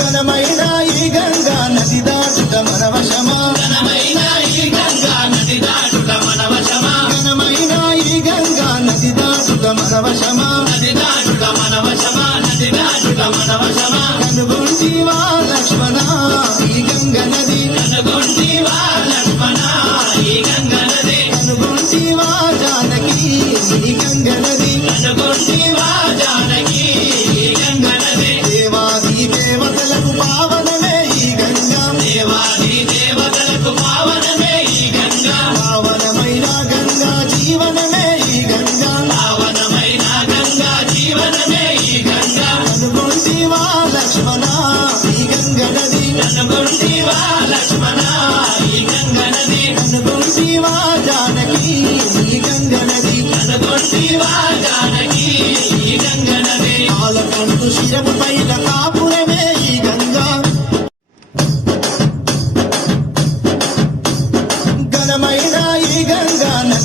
ఘనమైన ఈ గంగా నది దాటుట మన వశమా, ఘనమైన ఈ గంగా నది దాటుట మన వశమా, ఘనమైన ఈ గంగా నది దాటుట మన వశమా, నది దాటుట మన వశమా, నది దాటుట మన వశమా. కనుగొంటివా లక్ష్మణ ఈ గంగ నది, కనుగొంటివా లక్ష్మణ ఈ గంగ నది, కనుగొంటివా జానకి ఈ గంగ నది, కనుగొంటివా జానకి ఈ గంగ నది. దేవాది దేవతలకు పావనమే ఈ గంగా, దేవాది దేవతలకు పావనమే ఈ గంగా, పావనమైన గంగా జీవనమే ఈ గంగా, పావనమైన గంగా జీవనమే ఈ గంగా. కనుగొంటివా లక్ష్మణ ఈ గంగ నది, కనుగొంటివా లక్ష్మణ ఈ గంగ నది, కనుగొంటివా జానకి ఈ గంగ నది, కనుగొంటివా జానకి ఈ గంగ నది. పాలకంటూ శిరపు పైన కాపు